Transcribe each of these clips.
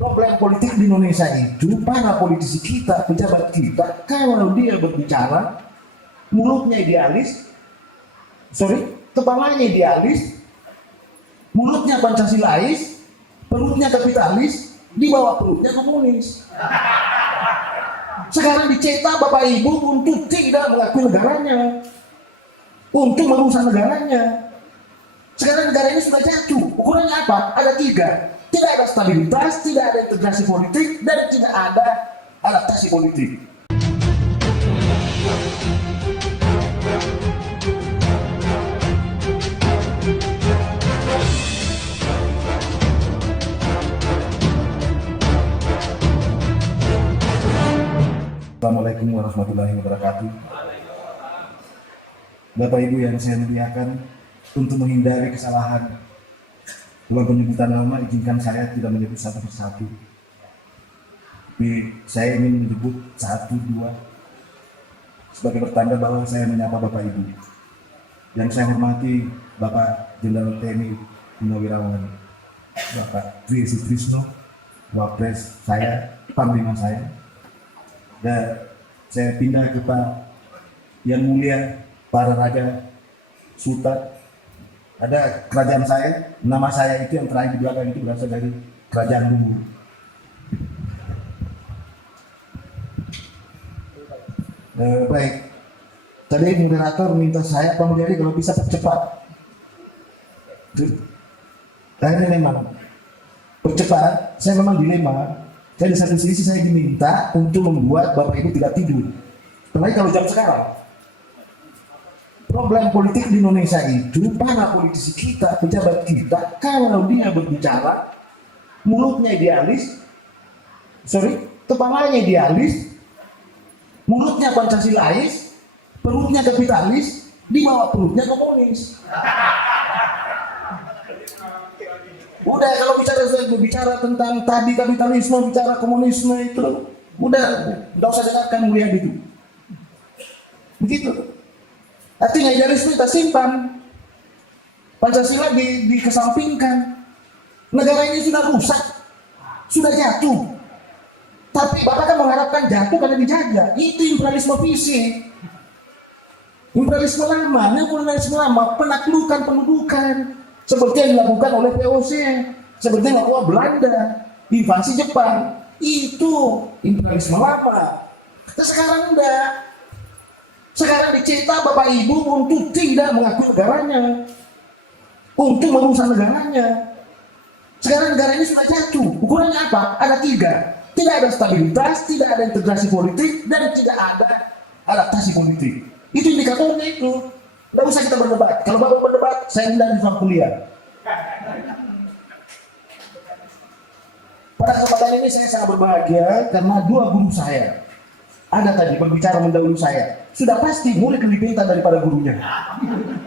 Problem politik di Indonesia itu, para politisi kita, pejabat kita, kalau dia berbicara, mulutnya idealis, kepalanya idealis, mulutnya Pancasilais, perutnya kapitalis, di bawah perutnya komunis. Sekarang dicetak Bapak Ibu untuk tidak mengakui negaranya, untuk merusak negaranya. Sekarang negara ini sudah jatuh. Ukurannya apa? Ada 3. Tidak ada stabilitas, tidak ada integrasi politik, dan tidak ada adaptasi politik. Assalamualaikum warahmatullahi wabarakatuh. Bapak Ibu yang saya muliakan, untuk menghindari kesalahan dalam penyebutan nama, izinkan saya tidak menyebut satu persatu. Tapi saya ingin menyebut 1, 2 sebagai pertanda bahwa saya menyapa Bapak Ibu. Yang saya hormati Bapak Jenderal TNI Purnawirawan Bapak Tri Sutrisno, Wapres saya, Panglima saya. Dan saya pindah ke Pak Yang Mulia para Raja Sultan. Ada kerajaan saya, nama saya itu yang terakhir di belakang itu berasal dari Kerajaan Luhur. Baik, tadi moderator minta saya, Pak Mulyadi, kalau bisa percepat. Akhirnya memang percepat, saya memang dilema. Di satu sisi saya diminta untuk membuat Bapak Ibu tidak tidur. Apalagi kalau jam sekarang. Problem politik di Indonesia itu, para politisi kita, pejabat kita, kalau dia berbicara, mulutnya idealis, kepalanya idealis, mulutnya Pancasilais, perutnya kapitalis, di bawah perutnya komunis. Udah, kalau berbicara tentang tadi kapitalisme, bicara komunisme itu, udah usah dengarkan Mulia itu. Begitu. Artinya idealisme kita simpan, Pancasila dikesampingkan. Negara ini sudah rusak, sudah jatuh. Tapi Bapak kan mengharapkan jatuh karena dijajah. Itu imperialisme fisik, imperialisme lama, neokolonialisme lama, penaklukan pendudukan, seperti yang dilakukan oleh VOC, seperti yang dilakukan Belanda, invasi Jepang. Itu imperialisme lama. Nah, sekarang enggak. Sekarang dicetak Bapak Ibu untuk tidak mengakui negaranya, untuk merusak negaranya. Sekarang negara ini sudah jatuh. Ukurannya apa? Ada 3. Tidak ada stabilitas, tidak ada integrasi politik, dan tidak ada adaptasi politik. Itu indikatornya itu. Tidak usah kita berdebat. Kalau Bapak berdebat, saya undang di kuliah. Pada kesempatan ini saya sangat berbahagia karena 2 guru saya ada tadi berbicara mendahului saya. Sudah pasti murid lebih pintar daripada gurunya.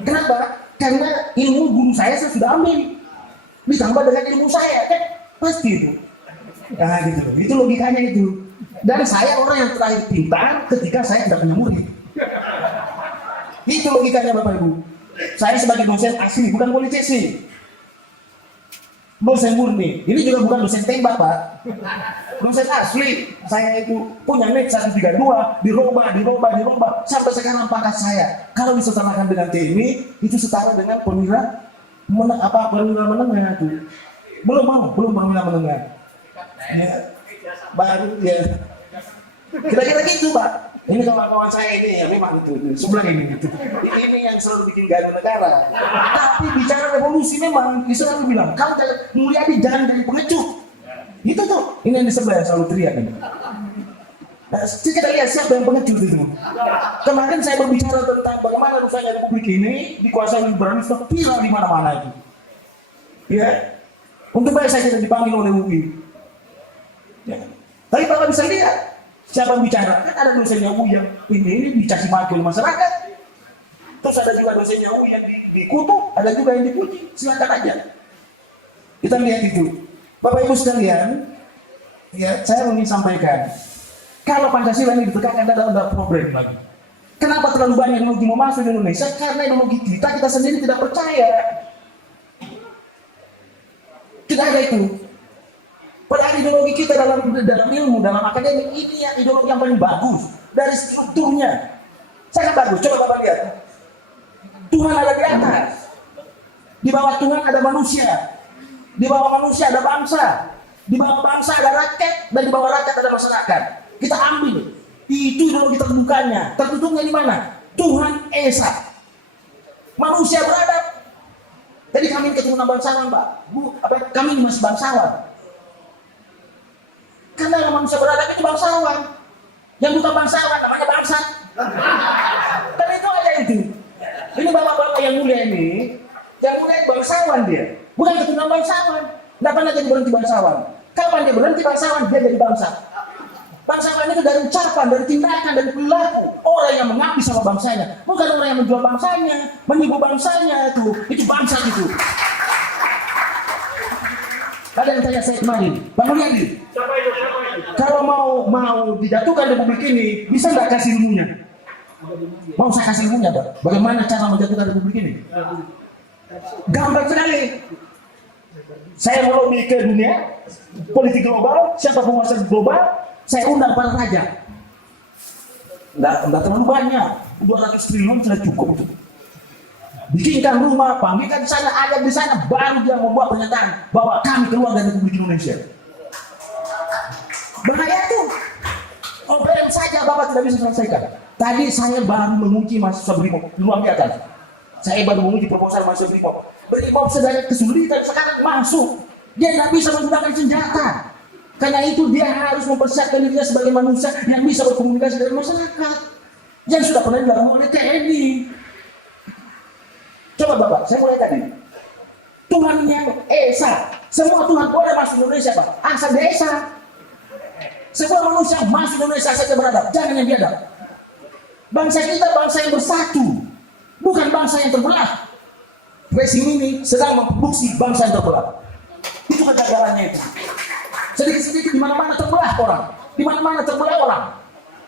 Kenapa? Karena ilmu guru saya sudah ambil, ditambah dengan ilmu saya, kan pasti itu. Nah gitu, itu logikanya itu. Dan saya orang yang terakhir pintar ketika saya tidak punya murid. Itu logikanya Bapak Ibu. Saya sebagai dosen asli, bukan politisi. Dosen murni. Ini juga bukan dosen tembak, Pak. Dosen asli. Saya itu punya NIK 132, dirubah sampai sekarang pangkat saya. Kalau disetarakan dengan TNI, itu setara dengan perwira menengah itu. Belum perwira menengah. Ya, baru ya. Kira-kira gitu, Pak. Ini kawan-kawan saya ini ya memang itu sebelah ini gitu. Ini yang selalu bikin gaduh negara. Tapi bicara revolusi memang selalu bilang, kamu Mulyadi jangan jadi pengecut. Itu tuh, ini yang di sebelah selalu teriak ini. Nah, kita lihat siapa yang pengecut itu. Kemarin saya berbicara tentang bagaimana rusaknya Republik ini dikuasai liberalisme, viral di mana-mana itu. Ya, untuk baik saya tidak dipanggil oleh UI. Ya. Tapi Bapak bisa lihat. Siapa yang bicara? Kan ada dosennya UI yang ini dicaci maki oleh masyarakat. Terus ada juga dosennya UI yang dikutuk, ada juga yang dipuji. Silakan aja. Kita lihat itu. Bapak Ibu sekalian, ya saya ingin sampaikan, kalau Pancasila ini ditegakkan ada problem lagi. Kenapa terlalu banyak ideologi mau masuk di Indonesia? Karena ideologi kita sendiri tidak percaya. Tidak ada itu. Padahal ideologi kita dalam ilmu, dalam akademik ini ya ideologi yang paling bagus dari strukturnya. Sangat bagus. Coba Bapak lihat. Tuhan ada di atas. Di bawah Tuhan ada manusia. Di bawah manusia ada bangsa. Di bawah bangsa ada rakyat dan di bawah rakyat ada masyarakat. Kita ambil. Itu ideologi terbukanya. Tertutupnya di mana? Tuhan Esa. Manusia beradab. Jadi kami keturunan bangsawan, Pak. Kami masih bangsawan. Karena manusia beradab itu bangsawan. Yang bukan bangsawan namanya bangsa. Karena itu aja itu. Ini bapak-bapak yang mulia ini, yang mulia bangsawan dia. Bukan keturunan bangsawan. Tidak pernah jadi berhenti bangsawan. Kapan dia berhenti bangsawan, dia jadi bangsa. Bangsawan itu dari ucapan, dari tindakan, dari perilaku. Orang yang mengabdi sama bangsanya. Bukan orang yang menjual bangsanya, menipu bangsanya itu. Itu bangsa itu. Ada yang tanya saya kemarin, Bang Mulyadi, kalau mau dijatuhkan republik ini, bisa nggak kasih ilmunya? Mau saya kasih ilmunya, Bang? Bagaimana cara menjatuhkan republik ini? Gampang sekali. Saya mau lebih ke dunia politik global, siapa penguasa global, saya undang para raja. Nggak terlalu banyak, 200 triliun sudah cukup itu. Bikinkan rumah, panggilkan di sana, ada di sana, baru dia membuat pernyataan bahwa kami keluar dari Republik Indonesia. Bahaya itu. OPM saja Bapak tidak bisa selesaikan. Tadi saya baru menguji mahasiswa Brimob, luar biasa. Saya baru menguji proposal mahasiswa Brimob. Brimob sedang kesulitan sekarang masuk. Dia tidak bisa menggunakan senjata. Karena itu dia harus mempersiapkan dirinya sebagai manusia yang bisa berkomunikasi dengan masyarakat. Yang sudah pernah dilakukan oleh TNI. Coba Bapak, saya mulai tadi. Tuhan yang Esa. Semua Tuhan boleh masuk Indonesia, Pak. Asal desa. Semua manusia masuk Indonesia saja beradab. Jangan yang biadab. Bangsa kita bangsa yang bersatu. Bukan bangsa yang terbelah. Rezim ini sedang memproduksi bangsa yang terbelah. Itu kegagalannya itu. Sedikit-sedikit di mana-mana terbelah orang. Di mana-mana terbelah orang.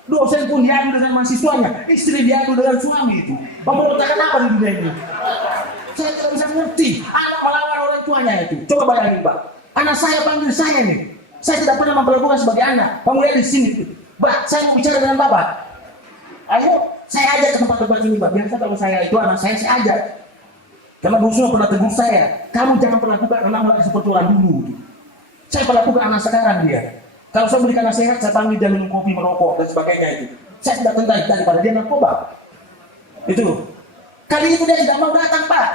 Dosen pun diadu dengan mahasiswanya. Istri diadu dengan suami itu. Pemberontakan apa di dunia ini? Saya tidak bisa mengerti. Anak melawan orang tuanya itu. Coba bayangin, Pak. Anak saya panggil saya nih. Saya tidak pernah memperlakukan sebagai anak. Pemulihan di sini. Pak, saya mau bicara dengan Bapak. Ayo, saya ajak ke tempat-tempat ini, Pak. Biasa kalau saya itu anak saya ajak. Karena bosnya pernah tegur saya. Kamu jangan perlakukan anak lagi seperti orang dulu. Saya perlakukan anak sekarang dia. Kalau saya berikan nasihat, saya panggil dia minum kopi, merokok, dan sebagainya itu. Saya tidak tentang daripada dia narkoba. Itu. Kali itu dia tidak mau datang, Pak.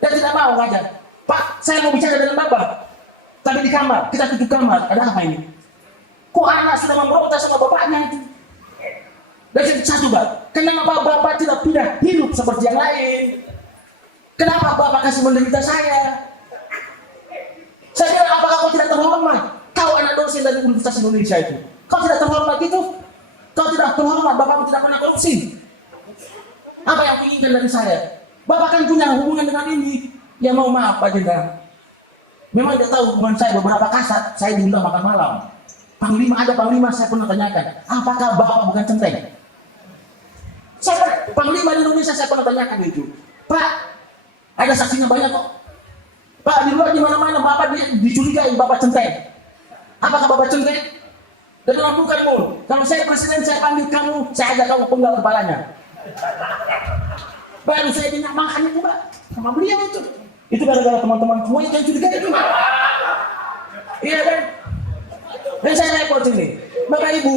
Dia tidak mau ngajak. Pak, saya mau bicara dengan Bapak. Tapi di kamar, kita tutup kamar. Ada apa ini? Kok anak sudah memberontak sama bapaknya itu? Dan satu, Pak. Kenapa Bapak tidak pindah hidup seperti yang lain? Kenapa Bapak kasih menderita saya? Saya bilang, apakah kau tidak terhormat? Kau anak dosen dari Universitas Indonesia itu. Kau tidak terhormat itu? Kau tidak terhormat, Bapakmu tidak pernah korupsi. Apa yang kau inginkan dari saya? Bapak kan punya hubungan dengan ini. Ya mau maaf Pak Jenderal. Memang dia tahu hubungan saya beberapa kasat. Saya diundang makan malam. Panglima ada Panglima saya pernah tanyakan. Apakah Bapak bukan centeng? Saya Panglima di Indonesia saya pernah tanyakan itu. Pak, ada saksinya banyak kok. Pak, di luar di mana-mana Bapak dicurigai Bapak centeng. Apakah Bapak centeng? Dan lakukanmu. Kalau saya presiden saya panggil kamu, saya ajak kamu penggal kepalanya. Baru saya minta makan itu Pak sama beliau itu. Itu gara-gara teman-teman semua yang curigai itu. Iya kan? Dan saya repot ini. Bapak Ibu,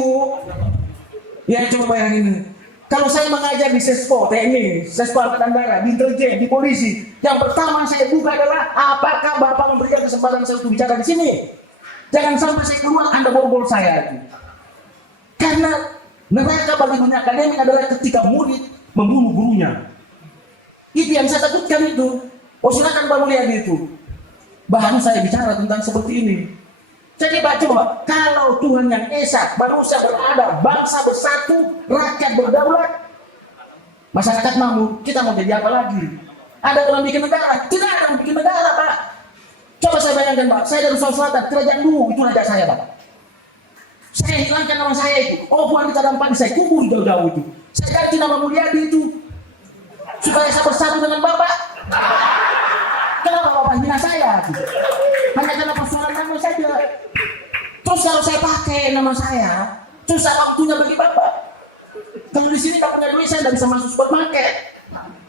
ya coba bayangin. Kalau saya mengajar di Sesko, TNI, Sesko Angkatan Darat, di intelijen, di polisi, yang pertama saya buka adalah apakah Bapak memberikan kesempatan saya untuk bicara di sini? Jangan sampai saya keluar Anda borgol saya. Karena neraka bagi dunia akademik adalah ketika murid membunuh gurunya. Itu yang saya takutkan itu. Oh silakan Pak Mulyadi itu. Baru saya bicara tentang seperti ini. Jadi Pak coba, kalau Tuhan yang Esa, manusia beradab, bangsa bersatu, rakyat berdaulat, masyarakat makmur, kita mau jadi apa lagi? Ada orang bikin negara? Tidak ada yang bikin negara Pak. Coba saya bayangkan Pak, saya dari Sulawesi Selatan, kerajaan dulu, itu raja saya Pak. Saya hilangkan nama saya itu, oh Tuhan kita dampak saya kubur jauh-jauh itu. Saya ganti nama Mulyadi itu, supaya saya bersatu dengan Bapak. Kenapa Bapak hina saya? Hanya karena persoalan nama namanya saja. Terus kalau saya pakai nama saya, susah waktunya bagi Bapak. Kalau di sini tak punya duit, saya tidak bisa masuk supermarket,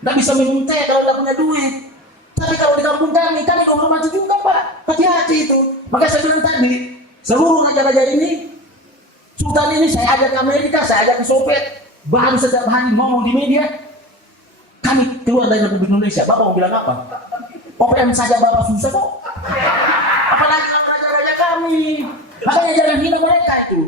tidak bisa minum teh kalau tidak punya duit. Tapi kalau di kampung kami 24 juga Pak, hati-hati itu. Maka saya bilang tadi, seluruh raja-raja ini, sultan ini saya ajak ke Amerika, saya ajak ke Soviet, baru setiap hari ngomong di media, kami keluar dari Republik Indonesia. Bapak mau bilang apa? OPM saja Bapak susah kok. Apalagi raja-raja kami. Makanya jangan hina mereka itu.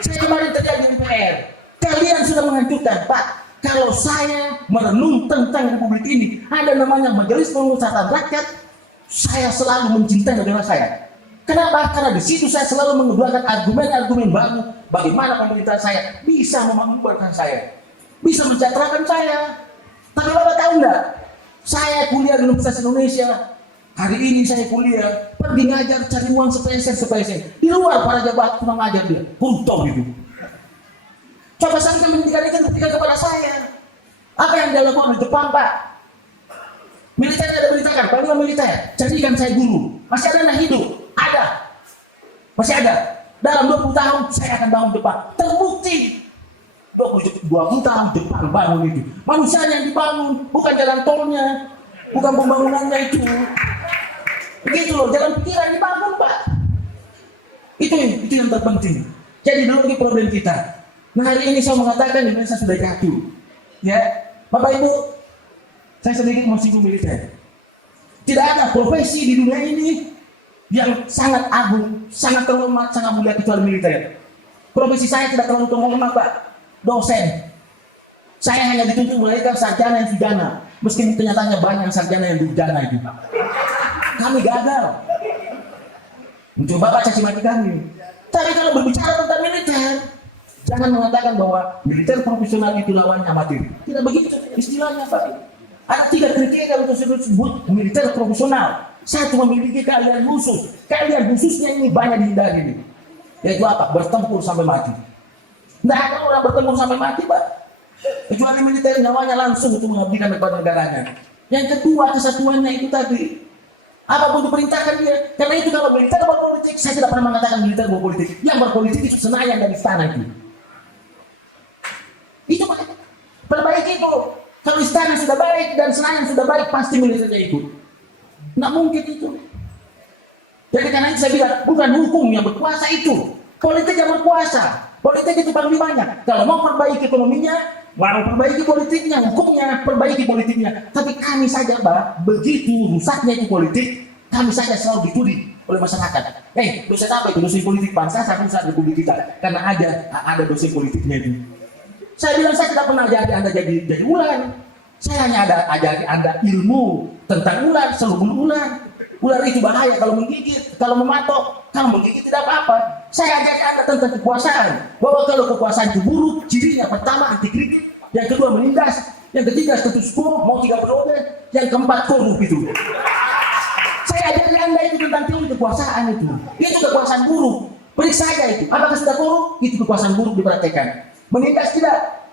Saya kemarin terjadi di MPR. Kalian sudah menghancurkan Pak. Kalau saya merenung tentang Republik ini, ada namanya Majelis Pemusatan Rakyat, saya selalu mencintai negara saya. Kenapa? Karena di situ saya selalu mengeluarkan argumen-argumen baru bagaimana pemerintah saya bisa memakmurkan saya, bisa mensejahterakan saya. Tapi Bapak tahu enggak? Saya kuliah di Universitas Indonesia. Hari ini saya kuliah, pergi ngajar cari uang sepeser. Di luar para jabat cuma ngajar dia, puntung gitu. Coba sampai pendidikan kepada saya. Apa yang dia lakukan di Jepang, Pak? Militer ada beritakan, panglima militer, jadikan saya guru. Masih ada anak hidup? Ada. Masih ada. Dalam 20 tahun saya akan bangun Jepang. Terbukti. 20 tahun Jepang bangun itu. Manusia yang dibangun, bukan jalan tolnya, bukan pembangunannya itu. Begitu loh, jalan pikiran dibangun, Pak. Itu yang terpenting. Jadi dulu lagi problem kita. Nah hari ini saya mengatakan Indonesia sudah jatuh. Ya, Bapak Ibu, saya sedikit mau singgung militer. Tidak ada profesi di dunia ini yang sangat agung, sangat terhormat, sangat mulia kecuali militer. Profesi saya tidak terlalu terhormat, Pak. Dosen. Saya hanya dituntut melahirkan sarjana yang sujana. Meskipun kenyataannya banyak sarjana yang durjana itu. Kami gagal. Mencoba baca mati kami. Tapi kalau berbicara tentang militer, jangan mengatakan bahwa militer profesional itu lawannya amatir. Tidak begitu istilahnya, Pak. Ada 3 kriteria untuk disebut militer profesional. Satu, memiliki keahlian khusus. Keahlian khususnya ini banyak dihindari ini. Yaitu apa? Bertempur sampai mati. Tidak ada orang bertempur sampai mati, Pak. Kecuali militer nyawanya langsung untuk mengabdikan kepada negaranya. Yang kedua, kesatuannya itu tadi. Apapun diperintahkan dia. Karena itu kalau militer berpolitik, saya tidak pernah mengatakan militer berpolitik. Yang berpolitik itu Senayan dan istana itu. Itu Pak. Perbaiki itu. Kalau istana sudah baik dan Senayan sudah baik, pasti militernya ikut. Nggak mungkin itu. Jadi karena itu saya bilang, bukan hukum yang berkuasa itu. Politik yang berkuasa. Politik itu paling banyak. Kalau mau perbaiki ekonominya, mau perbaiki politiknya, hukumnya, perbaiki politiknya. Tapi kami saja, Pak, begitu rusaknya itu politik, kami saja selalu dituding oleh masyarakat. Dosen apa itu? Dosen politik bangsa, pusat Republik kita. Karena ada dosen politiknya itu. Saya bilang saya tidak pernah ajari Anda jadi ular. Saya hanya ajari Anda ilmu tentang ular, selubung ular. Ular itu bahaya kalau menggigit, kalau mematok. Kalau menggigit tidak apa-apa. Saya ajari Anda tentang kekuasaan. Bahwa kalau kekuasaan itu buruk, cirinya pertama anti kritik, yang kedua menindas, yang ketiga status quo, mau 3 periode, yang keempat korup itu. Saya ajari Anda itu tentang teori kekuasaan itu. Itu kekuasaan buruk. Periksa saja itu. Apakah sudah korup? Itu kekuasaan buruk diperhatikan. Menindas tidak.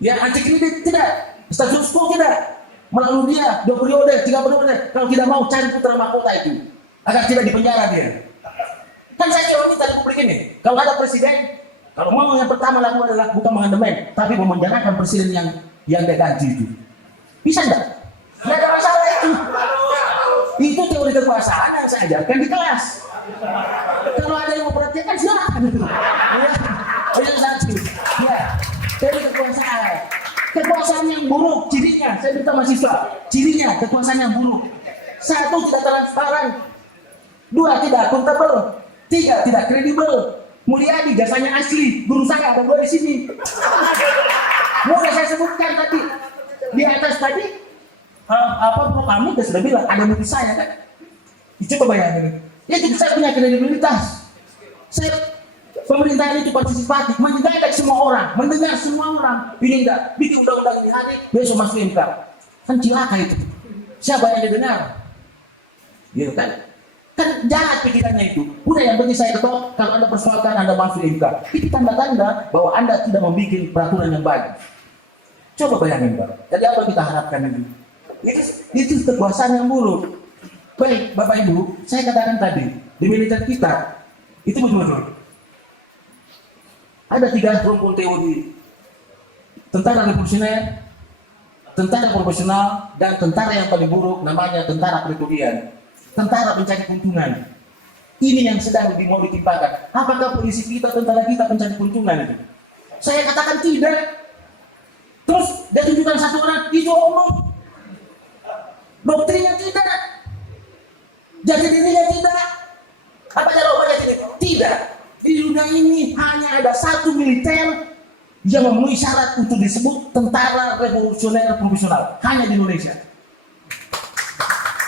Ya anti kritik tidak. Status quo tidak. Melalui dia 2 periode, 3 periode. Kalau tidak mau cari putra mahkota itu agar tidak dipenjara dia. Kan saya kira minta Republik ini. Kalau ada presiden, kalau mau yang pertama lakukan adalah bukan mengamandemen, tapi memenjarakan presiden yang dia ganti itu. Bisa enggak? Tidak ada masalah itu. Itu teori kekuasaan yang saya ajarkan di kelas. Kalau ada yang mau perhatikan silakan itu. Yang satu, ya, teori kekuasaan. Kekuasaan yang buruk, cirinya, saya minta mahasiswa, cirinya kekuasaan yang buruk. 1, tidak transparan. 2, tidak akuntabel. 3, tidak kredibel. Mulyadi jasanya asli, guru saya ada 2 di sini. Mudah saya sebutkan tadi di atas tadi. Kami sudah bilang ada murid saya kan. Coba bayangin. Ya itu saya punya kredibilitas. Pemerintahan itu partisipatif, mendengar semua orang, mendengar semua orang. Ini enggak, bikin undang-undang ini hari, besok masuk MK. Kan cilaka itu. Siapa yang didengar? Gitu kan? Kan jahat pikirannya itu. Udah yang penting saya ketok, kalau Anda persoalkan Anda masuk MK. Itu tanda-tanda bahwa Anda tidak membuat peraturan yang baik. Coba bayangin, Pak. Jadi apa kita harapkan itu? Itu kekuasaan yang buruk. Baik, Bapak Ibu, saya katakan tadi, di militer kita itu betul-betul ada 3 rumpun teori: tentara revolusioner, tentara profesional, dan tentara yang paling buruk namanya tentara pribadian, tentara pencari keuntungan. Ini yang sedang mau ditimpakan. Apakah polisi kita, tentara kita pencari keuntungan itu? Saya katakan tidak. Terus dia tunjukkan satu orang, itu omong. Doktrinnya tidak. Jati dirinya tidak. Apa jawabannya tidak? Tidak. Di dunia ini hanya ada satu militer yang memenuhi syarat untuk disebut tentara revolusioner profesional. Hanya di Indonesia.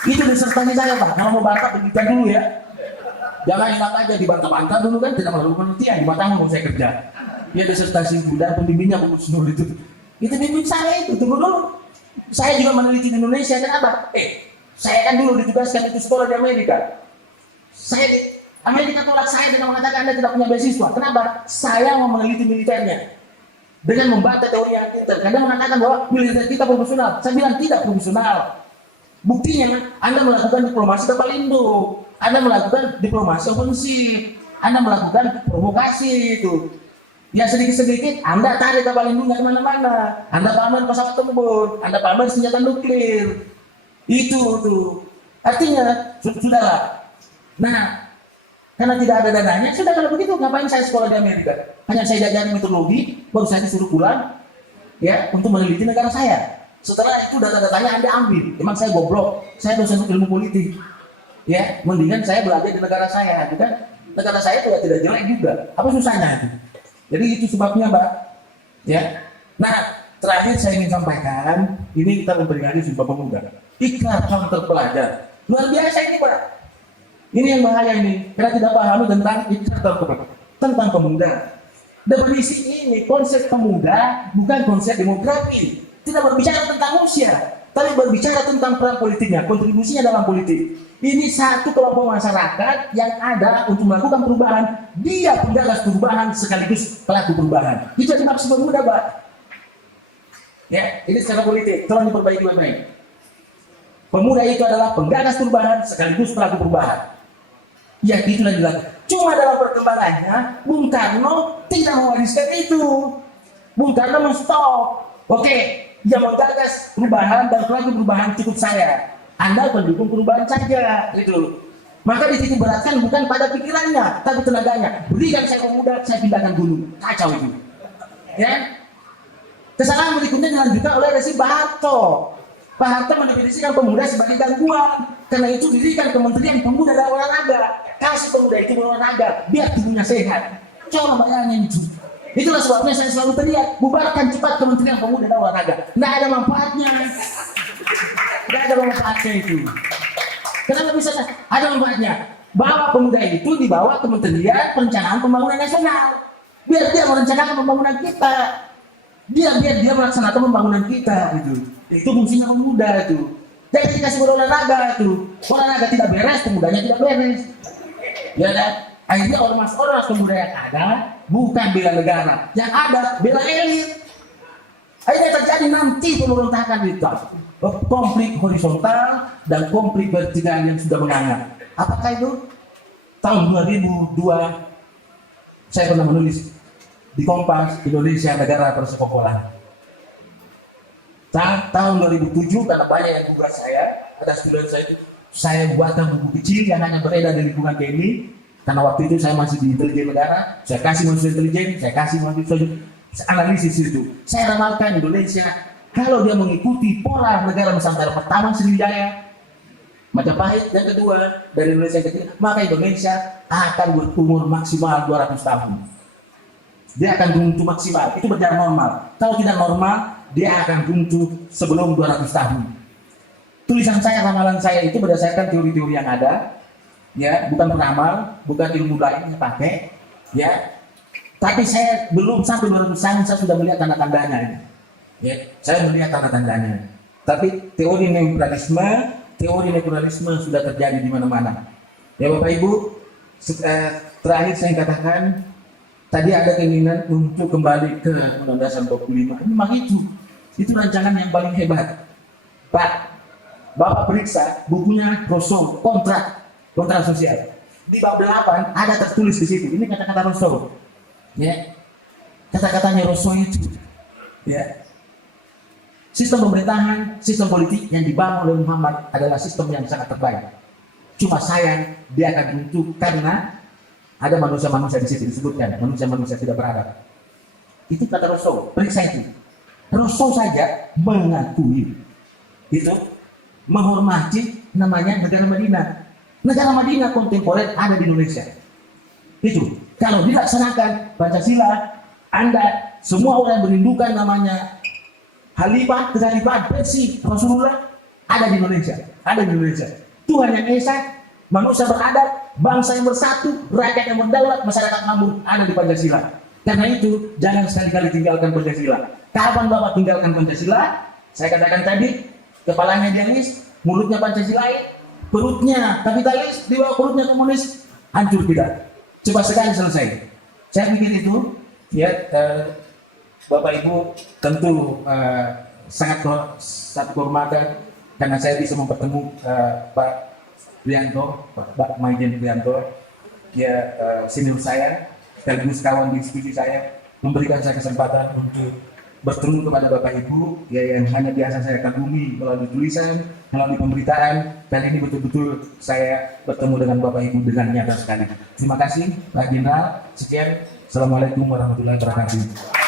Itu disertasi saya, Pak. Kalau mau bantah, berikan dulu ya. Jangan enak aja dibantah-bantah dulu kan, tidak melakukan penelitian. Di Batam mau saya kerja. Dia disertasi dan pembimbingnya bagus dulu itu. Itu bimbing saya itu, tunggu dulu. Saya juga meneliti di Indonesia, kenapa? Saya kan dulu ditugaskan itu sekolah di Amerika. Amerika tolak saya dengan mengatakan Anda tidak punya beasiswa. Kenapa? Saya mau meneliti militernya. Dengan membantah teori yang inter. Anda mengatakan bahwa militer kita profesional. Saya bilang tidak profesional. Buktinya, Anda melakukan diplomasi kapal induk. Anda melakukan diplomasi ofensif. Anda melakukan provokasi itu. Ya sedikit-sedikit Anda tarik kapal induknya kemana-mana. Anda pamer pesawat tempur. Anda pamer senjata nuklir. Itu tuh. Artinya, sudahlah. Nah, karena tidak ada dananya, sudah kalau begitu ngapain saya sekolah di Amerika? Hanya saya diajari metodologi, baru saya disuruh pulang ya untuk meneliti negara saya. Setelah itu data-datanya Anda ambil. Emang saya goblok, saya dosen ilmu politik. Ya, mendingan saya belajar di negara saya, gitu kan? Negara saya juga tidak jelek juga. Apa susahnya itu? Jadi itu sebabnya, Mbak. Ya. Nah, terakhir saya ingin sampaikan, ini kita memperingati Sumpah Pemuda. Ikrar kaum terpelajar. Luar biasa ini, Pak. Ini yang bahaya ini, karena tidak pahami tentang ikrar tentang pemuda. Definisi ini konsep pemuda bukan konsep demografi. Tidak berbicara tentang usia, tapi berbicara tentang peran politiknya, kontribusinya dalam politik. Ini satu kelompok masyarakat yang ada untuk melakukan perubahan. Dia penggagas perubahan sekaligus pelaku perubahan. Itu yang dimaksud pemuda, Pak. Ya, ini secara politik. Tolong diperbaiki baik-baik. Pemuda itu adalah penggagas perubahan sekaligus pelaku perubahan. Ya, itulah dilakukan. Cuma dalam perkembangannya, Bung Karno tidak mewariskan itu. Bung Karno menstop. Oke, dia menggagas perubahan dan pelaku perubahan cukup saya. Anda pendukung perubahan saja, gitu. Maka dititik beratkan bukan pada pikirannya, tapi tenaganya. Berikan saya pemuda, saya pindahkan gunung. Kacau itu. Ya. Kesalahan berikutnya dilanjutkan oleh Resi Pak Harto. Pak Harto mendefinisikan pemuda sebagai gangguan. Karena itu dirikan Kementerian Pemuda dan Olahraga. Kasih pemuda itu berolahraga, biar tubuhnya sehat. Coba bayangin itu. Itulah sebabnya saya selalu teriak, bubarkan cepat Kementerian Pemuda dan Olahraga. Tidak ada manfaatnya. Tidak ada manfaatnya itu. Kenapa bisa ada manfaatnya? Bawa pemuda itu dibawa Kementerian Perencanaan Pembangunan Nasional. Biar dia merencanakan pembangunan kita. Biar dia melaksanakan pembangunan kita gitu. Itu fungsinya pemuda itu. Jadi dikasih berolahraga itu. Olahraga tidak beres, pemudanya tidak beres. Ya kan? Akhirnya ormas-ormas pemuda yang ada bukan bela negara, yang ada bela elit. Akhirnya terjadi nanti pemberontakan itu. Konflik horizontal dan konflik vertikal yang sudah menganga. Apakah itu? Tahun 2002 saya pernah menulis di Kompas, Indonesia negara persekongkolan. Tahun 2007 karena banyak yang tugas saya atas tugas saya buatkan buku kecil yang hanya beredar di lingkungan TNI. Karena waktu itu saya masih di intelijen negara, saya kasih mahasiswa intelijen, saya kasih mahasiswa analisis itu. Saya ramalkan Indonesia kalau dia mengikuti pola negara Nusantara pertama Sriwijaya, Majapahit yang kedua dari Indonesia yang ketiga, maka Indonesia akan berumur maksimal 200 tahun. Dia akan runtuh maksimal, itu berjalan normal. Kalau tidak normal, dia akan runtuh sebelum 200 tahun. Tulisan saya, ramalan saya itu berdasarkan teori-teori yang ada, ya, bukan peramal, bukan ilmu lain yang pakai, ya. Tapi saya belum sampai 200 tahun, saya sudah melihat tanda-tandanya. Ya, saya melihat tanda-tandanya. Tapi teori neopluralisme sudah terjadi di mana-mana. Ya Bapak Ibu, terakhir saya katakan, tadi ada keinginan untuk kembali ke Undang-Undang 45. Memang itu rancangan yang paling hebat. Pak, Bapak periksa bukunya kosong, kontrak sosial. di bab 8 ada tertulis di situ. Ini kata-kata Rousseau. Ya. Kata-katanya Rousseau itu. Ya. Sistem pemerintahan, sistem politik yang dibangun oleh Muhammad adalah sistem yang sangat terbaik. Cuma sayang dia akan runtuh karena ada manusia-manusia di situ disebutkan, manusia-manusia tidak beradab. Itu kata Rousseau, periksa itu. Rousseau saja mengakui itu, menghormati namanya negara Madinah. Negara Madinah kontemporer ada di Indonesia. Itu kalau dilaksanakan Pancasila, Anda semua orang merindukan namanya Khalifah, kekhalifahan versi Rasulullah ada di Indonesia, ada di Indonesia. Tuhan yang esa, manusia beradab, bangsa yang bersatu, rakyat yang berdaulat, masyarakat makmur ada di Pancasila. Karena itu jangan sekali-kali tinggalkan Pancasila. Kapan Bapak tinggalkan Pancasila? Saya katakan tadi, kepalanya idealis, mulutnya Pancasilais, perutnya kapitalis, di bawah perutnya komunis, hancur kita. Cepat sekali selesai. Saya pikir itu, ya. Bapak Ibu tentu sangat satu kehormatan karena saya bisa mempertemu Pak Prianto, Pak Maijen Prianto, ya senior saya, sekaligus kawan diskusi saya, memberikan saya kesempatan untuk bertemu kepada Bapak Ibu, ya yang hanya biasa saya kagumi melalui tulisan, melalui pemberitaan. Kali ini betul-betul saya bertemu dengan Bapak Ibu dengan nyata sekali. Terima kasih Pak Jenderal. Sekian. Assalamualaikum warahmatullahi wabarakatuh.